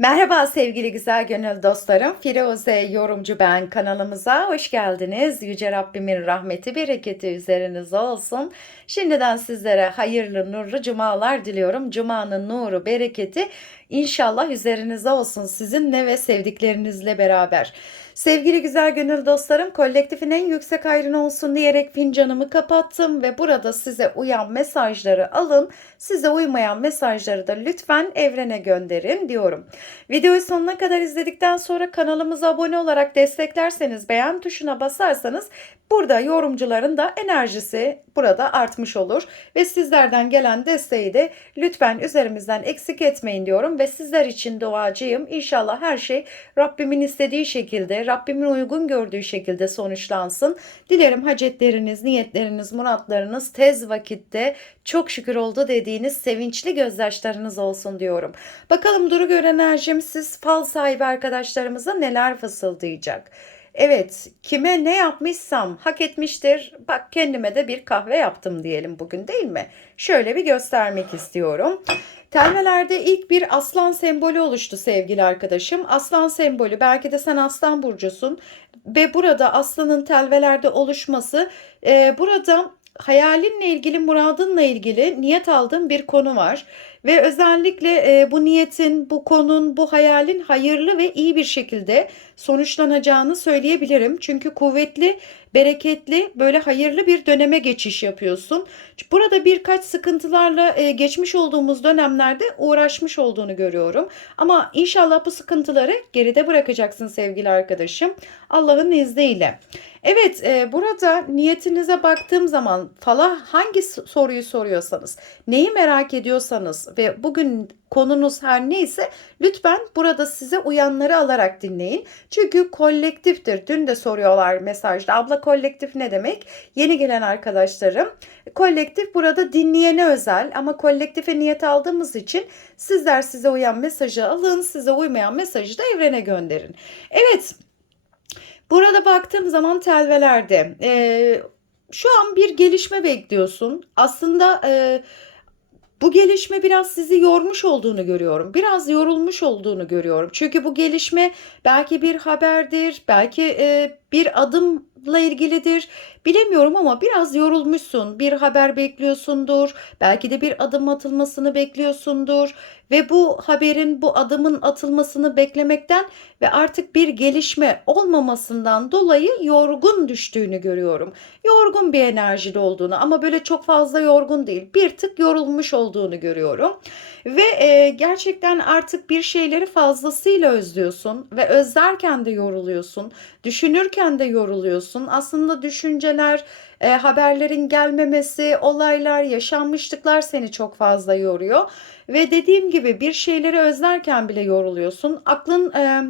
Merhaba sevgili güzel gönül dostlarım. Firuze yorumcu ben kanalımıza hoş geldiniz. Yüce Rabbimin rahmeti bereketi üzerinize olsun. Şimdiden sizlere hayırlı nurlu cumalar diliyorum. Cumanın nuru bereketi inşallah üzerinize olsun sizinle ve sevdiklerinizle beraber. Sevgili güzel gönül dostlarım, kolektifin en yüksek hayrına olsun diyerek fincanımı kapattım ve burada size uyan mesajları alın. Size uymayan mesajları da lütfen evrene gönderin diyorum. Videoyu sonuna kadar izledikten sonra kanalımıza abone olarak desteklerseniz, beğen tuşuna basarsanız burada yorumcuların da enerjisi burada artmış olur ve sizlerden gelen desteği de lütfen üzerimizden eksik etmeyin diyorum ve sizler için duacıyım. İnşallah her şey Rabbimin istediği şekilde, Rabbimin uygun gördüğü şekilde sonuçlansın. Dilerim hacetleriniz, niyetleriniz, muratlarınız tez vakitte çok şükür oldu dediğiniz sevinçli gözyaşlarınız olsun diyorum. Bakalım Duru Gör enerjim siz fal sahibi arkadaşlarımıza neler fısıldayacak? Evet, kime ne yapmışsam hak etmiştir. Bak kendime de bir kahve yaptım diyelim bugün değil mi? Şöyle bir göstermek istiyorum. Telvelerde ilk bir aslan sembolü oluştu sevgili arkadaşım. Aslan sembolü belki de sen aslan burcusun ve burada aslanın telvelerde oluşması e, burada hayalinle ilgili, muradınla ilgili niyet aldığın bir konu var. Ve özellikle e, bu niyetin, bu konun, bu hayalin hayırlı ve iyi bir şekilde sonuçlanacağını söyleyebilirim. Çünkü kuvvetli, bereketli, böyle hayırlı bir döneme geçiş yapıyorsun. Burada birkaç sıkıntılarla e, geçmiş olduğumuz dönemlerde uğraşmış olduğunu görüyorum. Ama inşallah bu sıkıntıları geride bırakacaksın sevgili arkadaşım. Allah'ın izniyle. Evet, e, burada niyetinize baktığım zaman fala hangi soruyu soruyorsanız, neyi merak ediyorsanız ve bugün konunuz her neyse lütfen burada size uyanları alarak dinleyin. Çünkü kolektiftir. Dün de soruyorlar mesajda. Abla kolektif ne demek? Yeni gelen arkadaşlarım. Kolektif burada dinleyene özel ama kolektife niyet aldığımız için sizler size uyan mesajı alın, size uymayan mesajı da evrene gönderin. Evet. Burada baktığım zaman telvelerde e, şu an bir gelişme bekliyorsun. Aslında e, bu gelişme biraz sizi yormuş olduğunu görüyorum. Biraz yorulmuş olduğunu görüyorum. Çünkü bu gelişme belki bir haberdir, belki e, bir adımla ilgilidir. Bilemiyorum ama biraz yorulmuşsun. Bir haber bekliyorsundur. Belki de bir adım atılmasını bekliyorsundur ve bu haberin, bu adımın atılmasını beklemekten ve artık bir gelişme olmamasından dolayı yorgun düştüğünü görüyorum. Yorgun bir enerjili olduğunu ama böyle çok fazla yorgun değil. Bir tık yorulmuş olduğunu görüyorum. Ve e, gerçekten artık bir şeyleri fazlasıyla özlüyorsun ve özlerken de yoruluyorsun. Düşünürken de yoruluyorsun. Aslında düşünceler, e, haberlerin gelmemesi, olaylar, yaşanmışlıklar seni çok fazla yoruyor. Ve dediğim gibi bir şeyleri özlerken bile yoruluyorsun. Aklın e,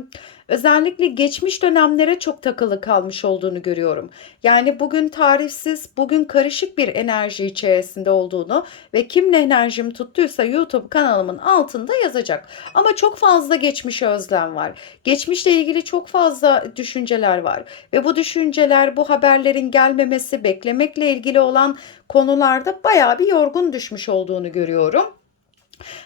özellikle geçmiş dönemlere çok takılı kalmış olduğunu görüyorum. Yani bugün tarifsiz, bugün karışık bir enerji içerisinde olduğunu ve kim ne enerjimi tuttuysa YouTube kanalımın altında yazacak. Ama çok fazla geçmişe özlem var. Geçmişle ilgili çok fazla düşünceler var ve bu düşünceler, bu haberlerin gelmemesi, beklemekle ilgili olan konularda bayağı bir yorgun düşmüş olduğunu görüyorum.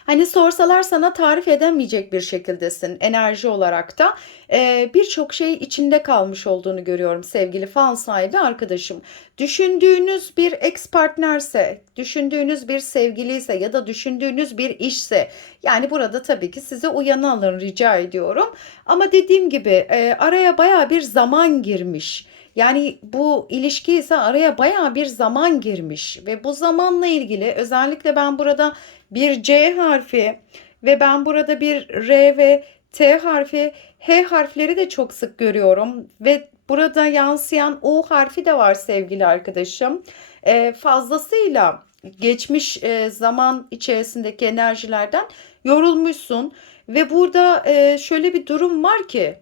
Hani sorsalar sana tarif edemeyecek bir şekildesin enerji olarak da e, birçok şey içinde kalmış olduğunu görüyorum sevgili fan sahibi arkadaşım. Düşündüğünüz bir ex partnerse, düşündüğünüz bir sevgiliyse ya da düşündüğünüz bir işse yani burada tabii ki size uyanı alın rica ediyorum. Ama dediğim gibi e, araya baya bir zaman girmiş. Yani bu ilişki ise araya baya bir zaman girmiş ve bu zamanla ilgili özellikle ben burada bir C harfi ve ben burada bir R ve T harfi, H harfleri de çok sık görüyorum ve burada yansıyan U harfi de var sevgili arkadaşım. E, fazlasıyla geçmiş e, zaman içerisindeki enerjilerden yorulmuşsun ve burada e, şöyle bir durum var ki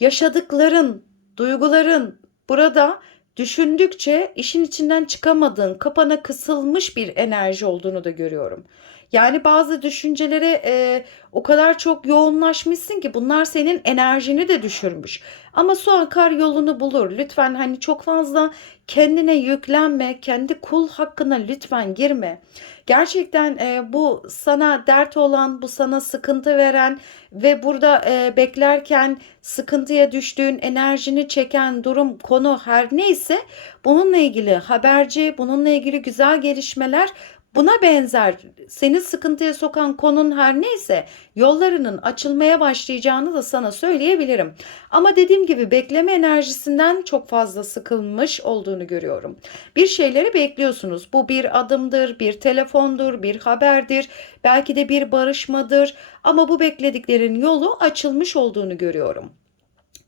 yaşadıkların, duyguların burada düşündükçe işin içinden çıkamadığın, kapana kısılmış bir enerji olduğunu da görüyorum. Yani bazı düşüncelere e, o kadar çok yoğunlaşmışsın ki bunlar senin enerjini de düşürmüş. Ama su akar yolunu bulur. Lütfen hani çok fazla kendine yüklenme, kendi kul hakkına lütfen girme. Gerçekten e, bu sana dert olan, bu sana sıkıntı veren ve burada e, beklerken sıkıntıya düştüğün, enerjini çeken durum, konu her neyse bununla ilgili haberci, bununla ilgili güzel gelişmeler Buna benzer seni sıkıntıya sokan konun her neyse yollarının açılmaya başlayacağını da sana söyleyebilirim. Ama dediğim gibi bekleme enerjisinden çok fazla sıkılmış olduğunu görüyorum. Bir şeyleri bekliyorsunuz. Bu bir adımdır, bir telefondur, bir haberdir, belki de bir barışmadır ama bu beklediklerin yolu açılmış olduğunu görüyorum.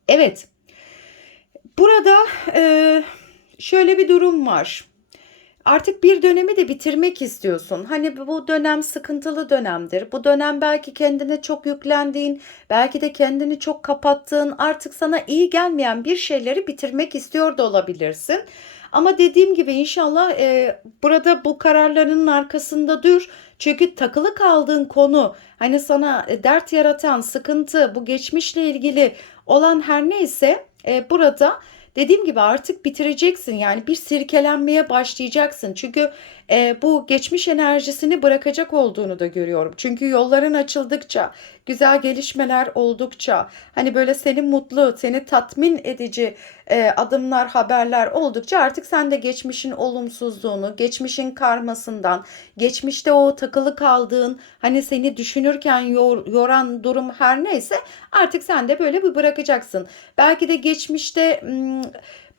Evet. Burada e, şöyle bir durum var. Artık bir dönemi de bitirmek istiyorsun. Hani bu dönem sıkıntılı dönemdir. Bu dönem belki kendine çok yüklendiğin, belki de kendini çok kapattığın, artık sana iyi gelmeyen bir şeyleri bitirmek istiyor da olabilirsin. Ama dediğim gibi inşallah e, burada bu kararlarının arkasında dur. Çünkü takılı kaldığın konu hani sana e, dert yaratan sıkıntı bu geçmişle ilgili olan her neyse e, burada Dediğim gibi artık bitireceksin yani bir sirkelenmeye başlayacaksın. Çünkü e, bu geçmiş enerjisini bırakacak olduğunu da görüyorum. Çünkü yolların açıldıkça, güzel gelişmeler oldukça, hani böyle seni mutlu, seni tatmin edici e, adımlar, haberler oldukça artık sen de geçmişin olumsuzluğunu, geçmişin karmasından, geçmişte o takılı kaldığın, hani seni düşünürken yor, yoran durum her neyse artık sen de böyle bir bırakacaksın. Belki de geçmişte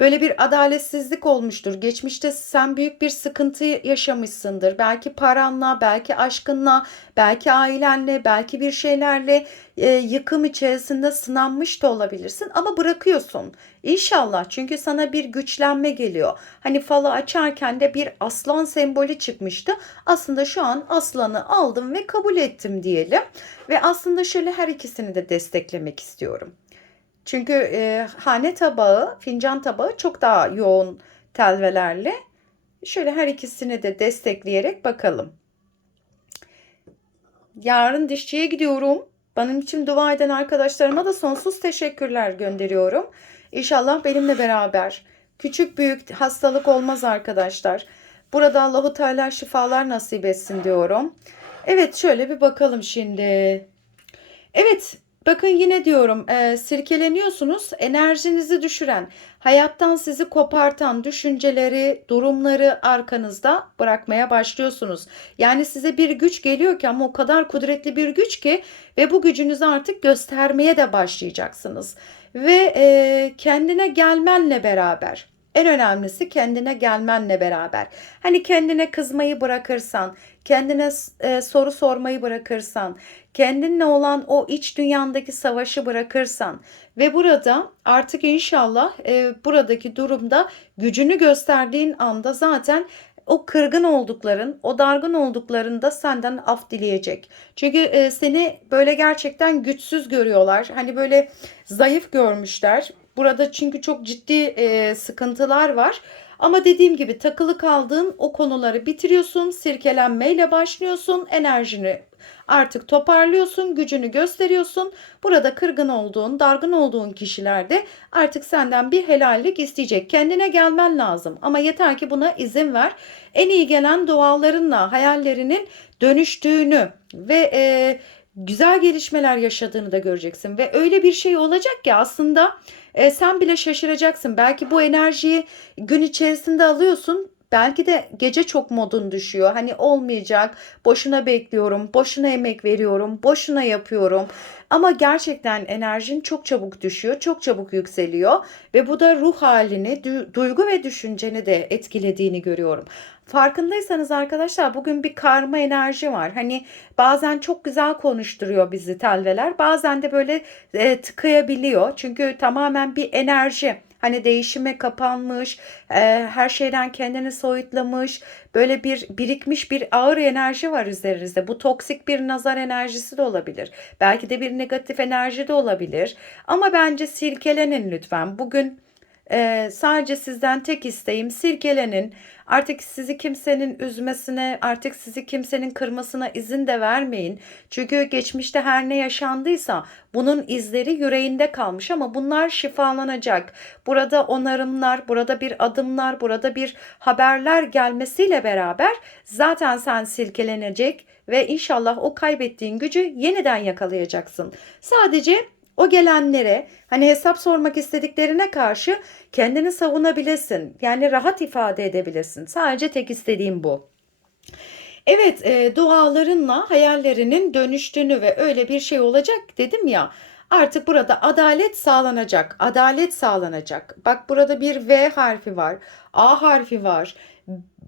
böyle bir adaletsizlik olmuştur. Geçmişte sen büyük bir sıkıntı yaşamışsındır. Belki paranla, belki aşkınla, belki ailenle, belki bir şeylerle e, yıkım içerisinde sınanmış da olabilirsin ama bırakıyorsun. İnşallah çünkü sana bir güçlenme geliyor. Hani falı açarken de bir aslan sembolü çıkmıştı. Aslında şu an aslanı aldım ve kabul ettim diyelim. Ve aslında şöyle her ikisini de desteklemek istiyorum. Çünkü e, hane tabağı, fincan tabağı çok daha yoğun telvelerle. Şöyle her ikisini de destekleyerek bakalım. Yarın dişçiye gidiyorum. Benim için dua eden arkadaşlarıma da sonsuz teşekkürler gönderiyorum. İnşallah benimle beraber. Küçük büyük hastalık olmaz arkadaşlar. Burada Allahu Teala şifalar nasip etsin diyorum. Evet şöyle bir bakalım şimdi. Evet Bakın yine diyorum e, sirkeleniyorsunuz enerjinizi düşüren, hayattan sizi kopartan düşünceleri, durumları arkanızda bırakmaya başlıyorsunuz. Yani size bir güç geliyor ki ama o kadar kudretli bir güç ki ve bu gücünüzü artık göstermeye de başlayacaksınız. Ve e, kendine gelmenle beraber en önemlisi kendine gelmenle beraber. Hani kendine kızmayı bırakırsan, kendine e, soru sormayı bırakırsan, kendinle olan o iç dünyandaki savaşı bırakırsan ve burada artık inşallah e, buradaki durumda gücünü gösterdiğin anda zaten o kırgın oldukların, o dargın olduklarında senden af dileyecek. Çünkü e, seni böyle gerçekten güçsüz görüyorlar. Hani böyle zayıf görmüşler. Burada çünkü çok ciddi e, sıkıntılar var. Ama dediğim gibi takılı kaldığın o konuları bitiriyorsun, sirkelenmeyle başlıyorsun, enerjini artık toparlıyorsun, gücünü gösteriyorsun. Burada kırgın olduğun, dargın olduğun kişilerde artık senden bir helallik isteyecek. Kendine gelmen lazım ama yeter ki buna izin ver. En iyi gelen dualarınla hayallerinin dönüştüğünü ve e, güzel gelişmeler yaşadığını da göreceksin ve öyle bir şey olacak ki aslında e, sen bile şaşıracaksın. Belki bu enerjiyi gün içerisinde alıyorsun. Belki de gece çok modun düşüyor. Hani olmayacak. Boşuna bekliyorum. Boşuna emek veriyorum. Boşuna yapıyorum. Ama gerçekten enerjin çok çabuk düşüyor. Çok çabuk yükseliyor. Ve bu da ruh halini, duygu ve düşünceni de etkilediğini görüyorum. Farkındaysanız arkadaşlar bugün bir karma enerji var. Hani bazen çok güzel konuşturuyor bizi telveler. Bazen de böyle e, tıkayabiliyor. Çünkü tamamen bir enerji. Hani değişime kapanmış, e, her şeyden kendini soyutlamış, böyle bir birikmiş bir ağır enerji var üzerinizde. Bu toksik bir nazar enerjisi de olabilir. Belki de bir negatif enerji de olabilir. Ama bence silkelenin lütfen. Bugün e, sadece sizden tek isteğim silkelenin. Artık sizi kimsenin üzmesine, artık sizi kimsenin kırmasına izin de vermeyin. Çünkü geçmişte her ne yaşandıysa bunun izleri yüreğinde kalmış ama bunlar şifalanacak. Burada onarımlar, burada bir adımlar, burada bir haberler gelmesiyle beraber zaten sen silkelenecek ve inşallah o kaybettiğin gücü yeniden yakalayacaksın. Sadece o gelenlere hani hesap sormak istediklerine karşı kendini savunabilesin. Yani rahat ifade edebilirsin. Sadece tek istediğim bu. Evet, e, dualarınla hayallerinin dönüştüğünü ve öyle bir şey olacak dedim ya. Artık burada adalet sağlanacak. Adalet sağlanacak. Bak burada bir V harfi var. A harfi var.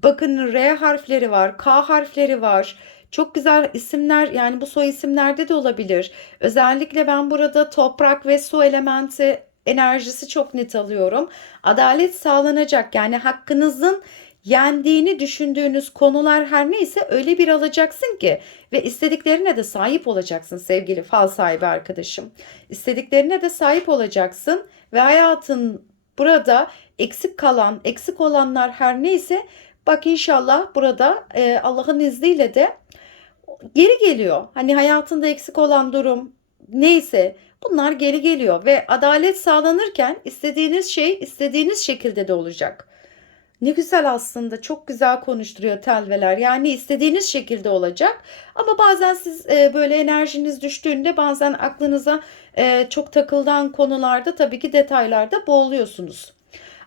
Bakın R harfleri var. K harfleri var. Çok güzel isimler yani bu soy isimlerde de olabilir. Özellikle ben burada toprak ve su elementi enerjisi çok net alıyorum. Adalet sağlanacak yani hakkınızın yendiğini düşündüğünüz konular her neyse öyle bir alacaksın ki ve istediklerine de sahip olacaksın sevgili fal sahibi arkadaşım. İstediklerine de sahip olacaksın ve hayatın burada eksik kalan, eksik olanlar her neyse bak inşallah burada e, Allah'ın izniyle de geri geliyor. Hani hayatında eksik olan durum neyse bunlar geri geliyor ve adalet sağlanırken istediğiniz şey istediğiniz şekilde de olacak. Ne güzel aslında çok güzel konuşturuyor telveler yani istediğiniz şekilde olacak ama bazen siz e, böyle enerjiniz düştüğünde bazen aklınıza e, çok takılan konularda tabii ki detaylarda boğuluyorsunuz.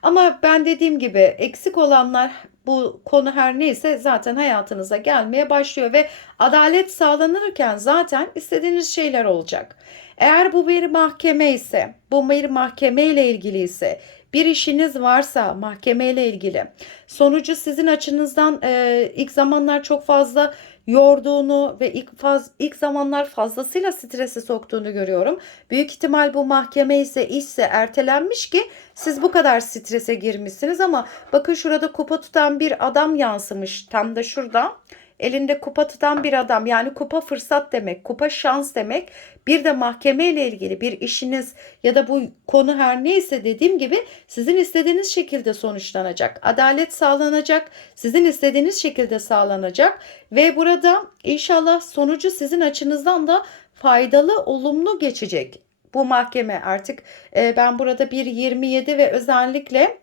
Ama ben dediğim gibi eksik olanlar bu konu her neyse zaten hayatınıza gelmeye başlıyor ve adalet sağlanırken zaten istediğiniz şeyler olacak. Eğer bu bir mahkeme ise, bu bir mahkeme ile ilgili ise, bir işiniz varsa mahkeme ile ilgili, sonucu sizin açınızdan e, ilk zamanlar çok fazla yorduğunu ve ilk, faz, ilk zamanlar fazlasıyla stresi soktuğunu görüyorum. Büyük ihtimal bu mahkeme ise işse ertelenmiş ki siz bu kadar strese girmişsiniz ama bakın şurada kupa tutan bir adam yansımış tam da şurada elinde kupa tutan bir adam yani kupa fırsat demek, kupa şans demek. Bir de mahkeme ile ilgili bir işiniz ya da bu konu her neyse dediğim gibi sizin istediğiniz şekilde sonuçlanacak. Adalet sağlanacak, sizin istediğiniz şekilde sağlanacak ve burada inşallah sonucu sizin açınızdan da faydalı, olumlu geçecek. Bu mahkeme artık e, ben burada bir 27 ve özellikle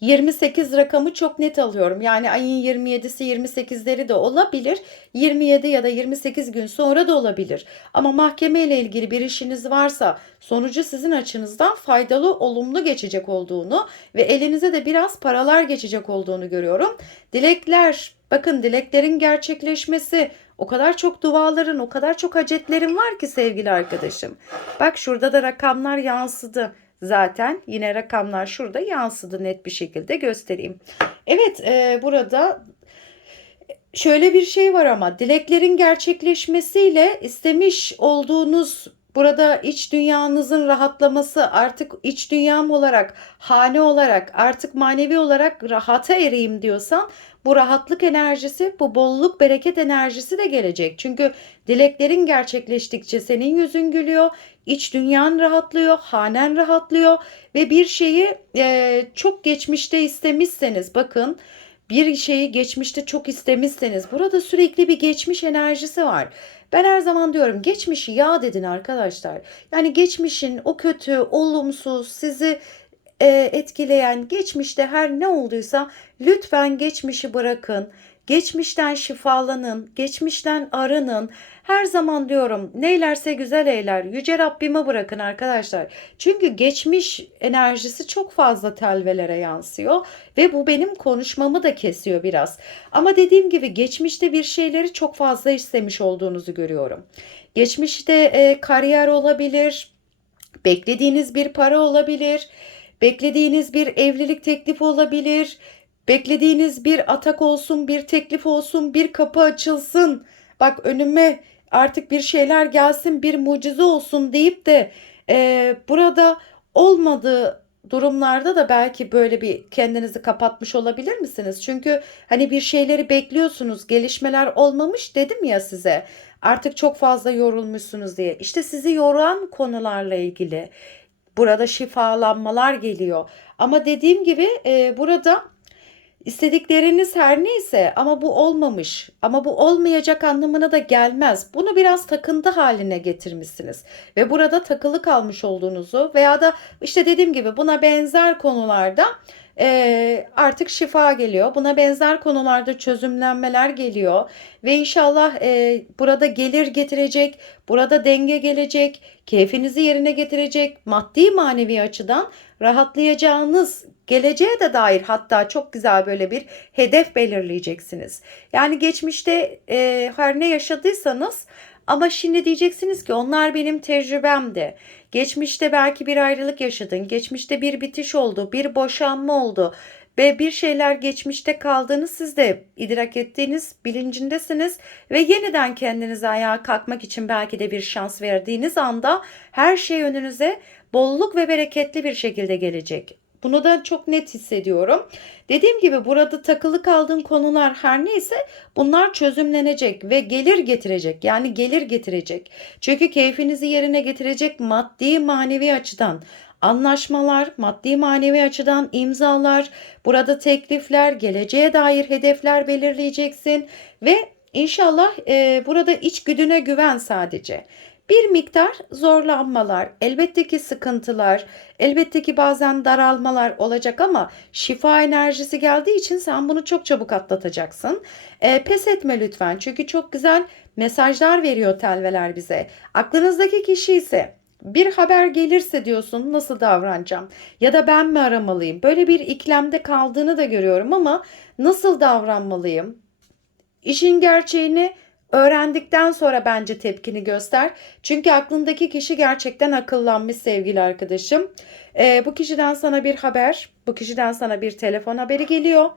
28 rakamı çok net alıyorum. Yani ayın 27'si 28'leri de olabilir. 27 ya da 28 gün sonra da olabilir. Ama mahkeme ile ilgili bir işiniz varsa sonucu sizin açınızdan faydalı, olumlu geçecek olduğunu ve elinize de biraz paralar geçecek olduğunu görüyorum. Dilekler, bakın dileklerin gerçekleşmesi, o kadar çok duaların, o kadar çok hacetlerin var ki sevgili arkadaşım. Bak şurada da rakamlar yansıdı zaten yine rakamlar şurada yansıdı net bir şekilde göstereyim. Evet e, burada şöyle bir şey var ama dileklerin gerçekleşmesiyle istemiş olduğunuz Burada iç dünyanızın rahatlaması artık iç dünyam olarak, hane olarak, artık manevi olarak rahata ereyim diyorsan bu rahatlık enerjisi, bu bolluk, bereket enerjisi de gelecek. Çünkü dileklerin gerçekleştikçe senin yüzün gülüyor, iç dünyan rahatlıyor, hanen rahatlıyor ve bir şeyi e, çok geçmişte istemişseniz bakın bir şeyi geçmişte çok istemişseniz burada sürekli bir geçmiş enerjisi var. Ben her zaman diyorum geçmişi yad edin arkadaşlar. Yani geçmişin o kötü, olumsuz, sizi e, etkileyen geçmişte her ne olduysa lütfen geçmişi bırakın. Geçmişten şifalanın, geçmişten arının. Her zaman diyorum neylerse güzel eyler. Yüce Rabbime bırakın arkadaşlar. Çünkü geçmiş enerjisi çok fazla telvelere yansıyor ve bu benim konuşmamı da kesiyor biraz. Ama dediğim gibi geçmişte bir şeyleri çok fazla istemiş olduğunuzu görüyorum. Geçmişte e, kariyer olabilir, beklediğiniz bir para olabilir, beklediğiniz bir evlilik teklifi olabilir Beklediğiniz bir atak olsun, bir teklif olsun, bir kapı açılsın. Bak önüme artık bir şeyler gelsin, bir mucize olsun deyip de e, burada olmadığı durumlarda da belki böyle bir kendinizi kapatmış olabilir misiniz? Çünkü hani bir şeyleri bekliyorsunuz, gelişmeler olmamış dedim ya size. Artık çok fazla yorulmuşsunuz diye. İşte sizi yoran konularla ilgili burada şifalanmalar geliyor. Ama dediğim gibi e, burada İstedikleriniz her neyse ama bu olmamış ama bu olmayacak anlamına da gelmez. Bunu biraz takıntı haline getirmişsiniz ve burada takılı kalmış olduğunuzu veya da işte dediğim gibi buna benzer konularda e, artık şifa geliyor. Buna benzer konularda çözümlenmeler geliyor ve inşallah e, burada gelir getirecek, burada denge gelecek, keyfinizi yerine getirecek, maddi manevi açıdan rahatlayacağınız geleceğe de dair hatta çok güzel böyle bir hedef belirleyeceksiniz. Yani geçmişte e, her ne yaşadıysanız ama şimdi diyeceksiniz ki onlar benim tecrübemdi. Geçmişte belki bir ayrılık yaşadın, geçmişte bir bitiş oldu, bir boşanma oldu ve bir şeyler geçmişte kaldığını siz de idrak ettiğiniz bilincindesiniz ve yeniden kendinize ayağa kalkmak için belki de bir şans verdiğiniz anda her şey önünüze bolluk ve bereketli bir şekilde gelecek. Bunu da çok net hissediyorum. Dediğim gibi burada takılı kaldığın konular her neyse bunlar çözümlenecek ve gelir getirecek. Yani gelir getirecek. Çünkü keyfinizi yerine getirecek maddi manevi açıdan anlaşmalar, maddi manevi açıdan imzalar, burada teklifler, geleceğe dair hedefler belirleyeceksin ve inşallah e, burada içgüdüne güven sadece. Bir miktar zorlanmalar, elbette ki sıkıntılar, elbette ki bazen daralmalar olacak ama şifa enerjisi geldiği için sen bunu çok çabuk atlatacaksın. E, pes etme lütfen çünkü çok güzel mesajlar veriyor telveler bize. Aklınızdaki kişi ise bir haber gelirse diyorsun nasıl davranacağım ya da ben mi aramalıyım? Böyle bir iklemde kaldığını da görüyorum ama nasıl davranmalıyım? İşin gerçeğini öğrendikten sonra bence tepkini göster. Çünkü aklındaki kişi gerçekten akıllanmış sevgili arkadaşım. Ee, bu kişiden sana bir haber, bu kişiden sana bir telefon haberi geliyor.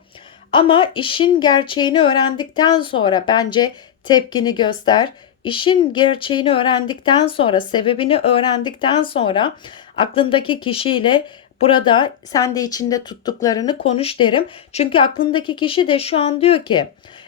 Ama işin gerçeğini öğrendikten sonra bence tepkini göster. İşin gerçeğini öğrendikten sonra, sebebini öğrendikten sonra aklındaki kişiyle burada sen de içinde tuttuklarını konuş derim. Çünkü aklındaki kişi de şu an diyor ki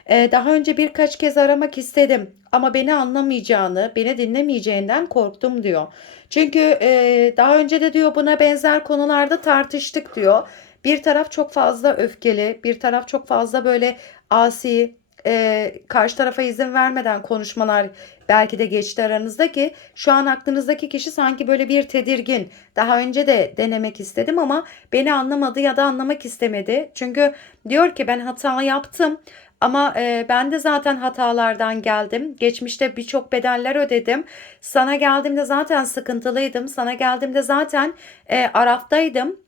e, daha önce birkaç kez aramak istedim ama beni anlamayacağını, beni dinlemeyeceğinden korktum diyor. Çünkü e, daha önce de diyor buna benzer konularda tartıştık diyor. Bir taraf çok fazla öfkeli, bir taraf çok fazla böyle asi, e, karşı tarafa izin vermeden konuşmalar belki de geçti aranızda ki şu an aklınızdaki kişi sanki böyle bir tedirgin. Daha önce de denemek istedim ama beni anlamadı ya da anlamak istemedi. Çünkü diyor ki ben hata yaptım. Ama e, ben de zaten hatalardan geldim. Geçmişte birçok bedeller ödedim. Sana geldiğimde zaten sıkıntılıydım. Sana geldiğimde zaten e, araftaydım.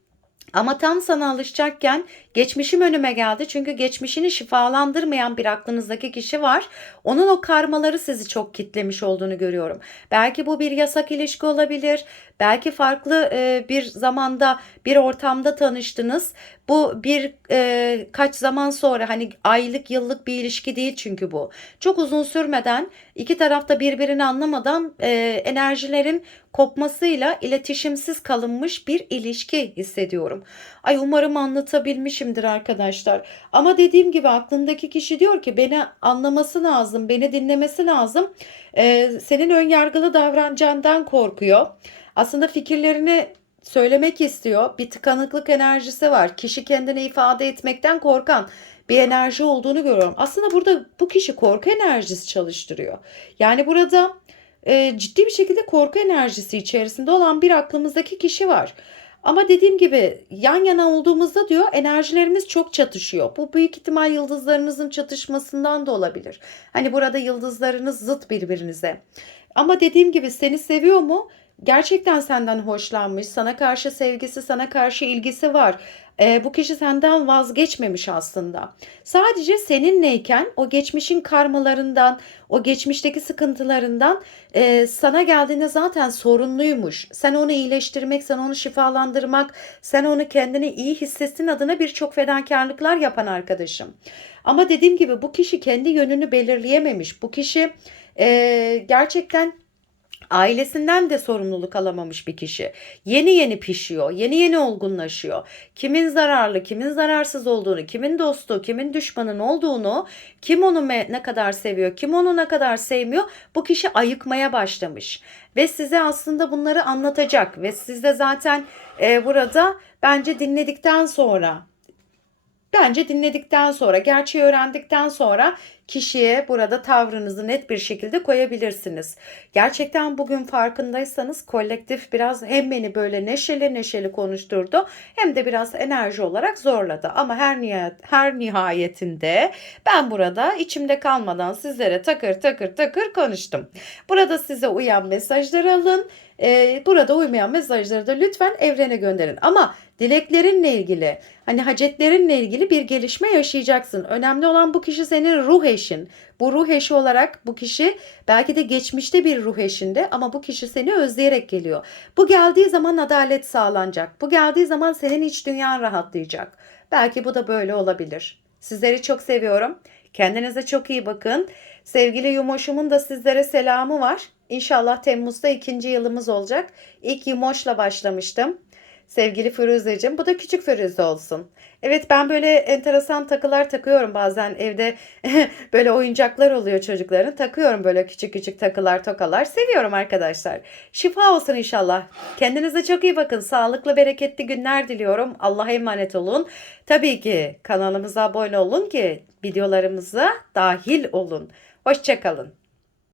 Ama tam sana alışacakken geçmişim önüme geldi. Çünkü geçmişini şifalandırmayan bir aklınızdaki kişi var. Onun o karmaları sizi çok kitlemiş olduğunu görüyorum. Belki bu bir yasak ilişki olabilir. Belki farklı e, bir zamanda bir ortamda tanıştınız. Bu bir e, kaç zaman sonra hani aylık yıllık bir ilişki değil çünkü bu. Çok uzun sürmeden iki tarafta birbirini anlamadan e, enerjilerin kopmasıyla iletişimsiz kalınmış bir ilişki hissediyorum. Ay umarım anlatabilmişimdir arkadaşlar. Ama dediğim gibi aklındaki kişi diyor ki beni anlaması lazım, beni dinlemesi lazım. Ee, senin ön yargılı davranacağından korkuyor. Aslında fikirlerini söylemek istiyor. Bir tıkanıklık enerjisi var. Kişi kendini ifade etmekten korkan bir enerji olduğunu görüyorum. Aslında burada bu kişi korku enerjisi çalıştırıyor. Yani burada e, ciddi bir şekilde korku enerjisi içerisinde olan bir aklımızdaki kişi var. Ama dediğim gibi yan yana olduğumuzda diyor enerjilerimiz çok çatışıyor. Bu büyük ihtimal yıldızlarınızın çatışmasından da olabilir. Hani burada yıldızlarınız zıt birbirinize. Ama dediğim gibi seni seviyor mu? Gerçekten senden hoşlanmış, sana karşı sevgisi, sana karşı ilgisi var e, bu kişi senden vazgeçmemiş aslında. Sadece seninleyken o geçmişin karmalarından, o geçmişteki sıkıntılarından e, sana geldiğinde zaten sorunluymuş. Sen onu iyileştirmek, sen onu şifalandırmak, sen onu kendini iyi hissetsin adına birçok fedakarlıklar yapan arkadaşım. Ama dediğim gibi bu kişi kendi yönünü belirleyememiş. Bu kişi e, gerçekten Ailesinden de sorumluluk alamamış bir kişi. Yeni yeni pişiyor, yeni yeni olgunlaşıyor. Kimin zararlı, kimin zararsız olduğunu, kimin dostu, kimin düşmanın olduğunu, kim onu ne kadar seviyor, kim onu ne kadar sevmiyor bu kişi ayıkmaya başlamış. Ve size aslında bunları anlatacak ve siz de zaten e, burada bence dinledikten sonra Bence dinledikten sonra, gerçeği öğrendikten sonra kişiye burada tavrınızı net bir şekilde koyabilirsiniz. Gerçekten bugün farkındaysanız kolektif biraz hem beni böyle neşeli neşeli konuşturdu hem de biraz enerji olarak zorladı. Ama her nihayet, her nihayetinde ben burada içimde kalmadan sizlere takır takır takır konuştum. Burada size uyan mesajları alın. Ee, burada uymayan mesajları da lütfen evrene gönderin. Ama dileklerinle ilgili, hani hacetlerinle ilgili bir gelişme yaşayacaksın. Önemli olan bu kişi senin ruh eşin. Bu ruh eşi olarak bu kişi belki de geçmişte bir ruh eşinde ama bu kişi seni özleyerek geliyor. Bu geldiği zaman adalet sağlanacak. Bu geldiği zaman senin iç dünyan rahatlayacak. Belki bu da böyle olabilir. Sizleri çok seviyorum. Kendinize çok iyi bakın. Sevgili Yumoş'umun da sizlere selamı var. İnşallah Temmuz'da ikinci yılımız olacak. İlk Yumoş'la başlamıştım. Sevgili Firuzeciğim bu da küçük Firuze olsun. Evet ben böyle enteresan takılar takıyorum bazen evde böyle oyuncaklar oluyor çocukların. Takıyorum böyle küçük küçük takılar tokalar. Seviyorum arkadaşlar. Şifa olsun inşallah. Kendinize çok iyi bakın. Sağlıklı bereketli günler diliyorum. Allah'a emanet olun. Tabii ki kanalımıza abone olun ki videolarımıza dahil olun. Hoşçakalın.